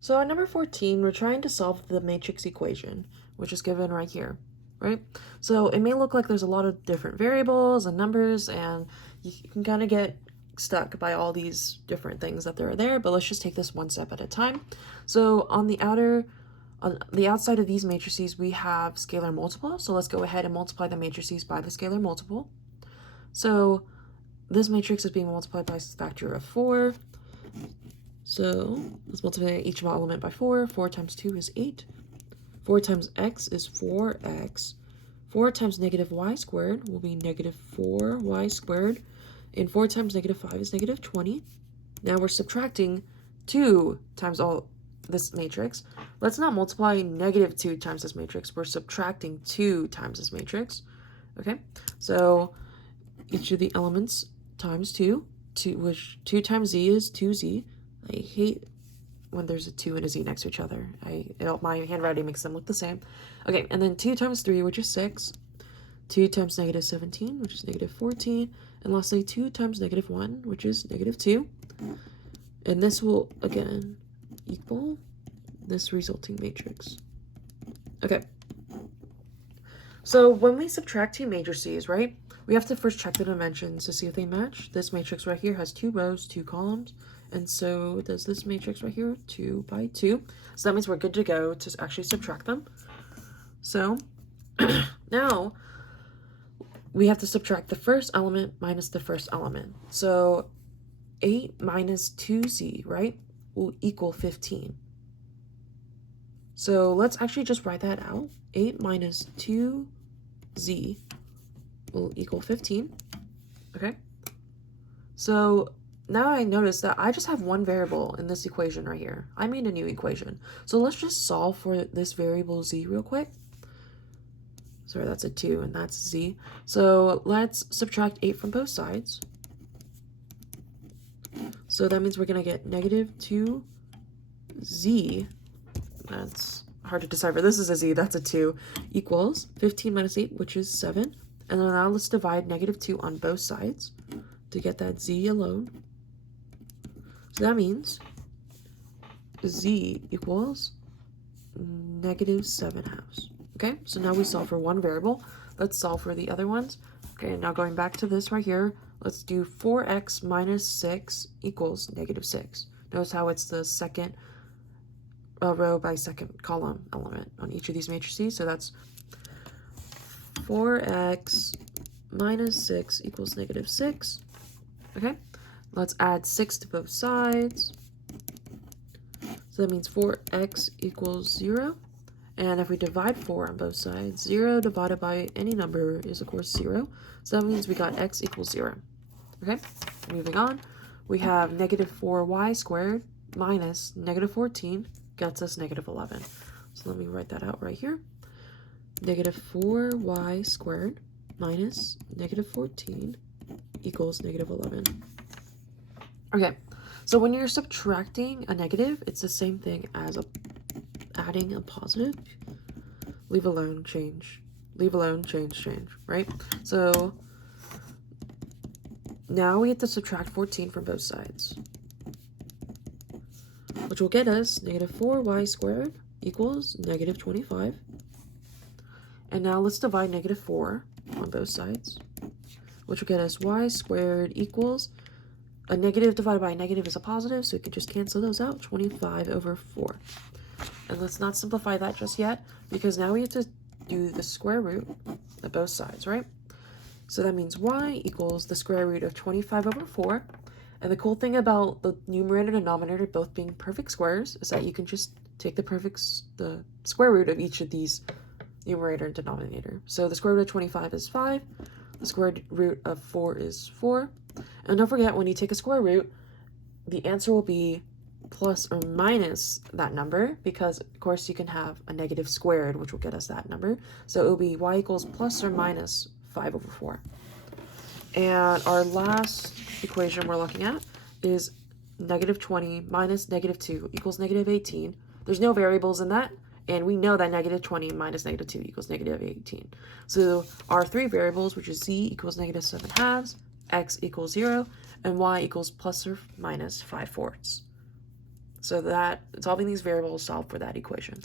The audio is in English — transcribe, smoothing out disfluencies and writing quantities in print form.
So at number 14, we're trying to solve the matrix equation, which is given right here, right? So it may look like there's a lot of different variables and numbers, and you can kind of get stuck by all these different things that are there, but let's just take this one step at a time. So on the outside of these matrices, we have scalar multiple. So let's go ahead and multiply the matrices by the scalar multiple. So this matrix is being multiplied by a factor of 4. So let's multiply each element by 4. 4 times 2 is 8. 4 times x is 4x. 4 times negative y squared will be negative 4y squared. And 4 times negative 5 is negative 20. Now we're subtracting 2 times all this matrix. Let's not multiply negative 2 times this matrix. We're subtracting 2 times this matrix. Okay, so each of the elements times 2, which 2 times z is 2z. I hate when there's a 2 and a z next to each other. My handwriting makes them look the same. Okay, and then 2 times 3, which is 6. 2 times negative 17, which is negative 14. And lastly, 2 times negative 1, which is negative 2. And this will, again, equal this resulting matrix. Okay. So when we subtract two matrices, right, we have to first check the dimensions to see if they match. This matrix right here has 2 rows, 2 columns. And so does this matrix right here, 2 by 2. So that means we're good to go to actually subtract them. So now we have to subtract the first element minus the first element. So 8 minus 2z, right, will equal 15. So let's actually just write that out. 8 minus 2z will equal 15. Okay. So now I notice that I just have one variable in this equation right here. I made a new equation. So let's just solve for this variable z real quick. Sorry, that's a 2 and that's z. So let's subtract 8 from both sides. So that means we're going to get negative 2z. That's hard to decipher. This is a z, that's a 2. Equals 15 minus 8, which is 7. And then now let's divide negative 2 on both sides to get that z alone. So that means z equals negative 7/2. Okay, so now we solve for one variable. Let's solve for the other ones. Okay, now going back to this right here, let's do 4x minus 6 equals negative 6. Notice how it's the second row by second column element on each of these matrices. So that's 4x minus 6 equals negative 6. Okay, let's add 6 to both sides. So that means 4x equals 0. And if we divide 4 on both sides, 0 divided by any number is, of course, 0. So that means we got x equals 0. Okay, moving on. We have negative 4y squared minus negative 14 gets us negative 11. So let me write that out right here. Negative 4y squared minus negative 14 equals negative 11. Okay, so when you're subtracting a negative, it's the same thing as adding a positive. Leave alone, change. Leave alone, change, right? So now we have to subtract 14 from both sides, which will get us negative 4y squared equals negative 25. And now let's divide negative 4 on both sides, which will get us y squared equals a negative divided by a negative is a positive, so we can just cancel those out, 25/4. And let's not simplify that just yet, because now we have to do the square root of both sides, right? So that means y equals the square root of 25/4. And the cool thing about the numerator and denominator both being perfect squares is that you can just take the square root of each of these numerator and denominator. So the square root of 25 is 5. The square root of 4 is 4. And don't forget, when you take a square root, the answer will be plus or minus that number, because of course you can have a negative squared, which will get us that number. So it will be y equals plus or minus 5/4. And our last equation we're looking at is negative 20 minus negative 2 equals negative 18. There's no variables in that, and we know that negative 20 minus negative 2 equals negative 18. So our three variables, which is z equals negative 7/2, x equals 0, and y equals plus or minus 5/4. So that solving these variables solve for that equation.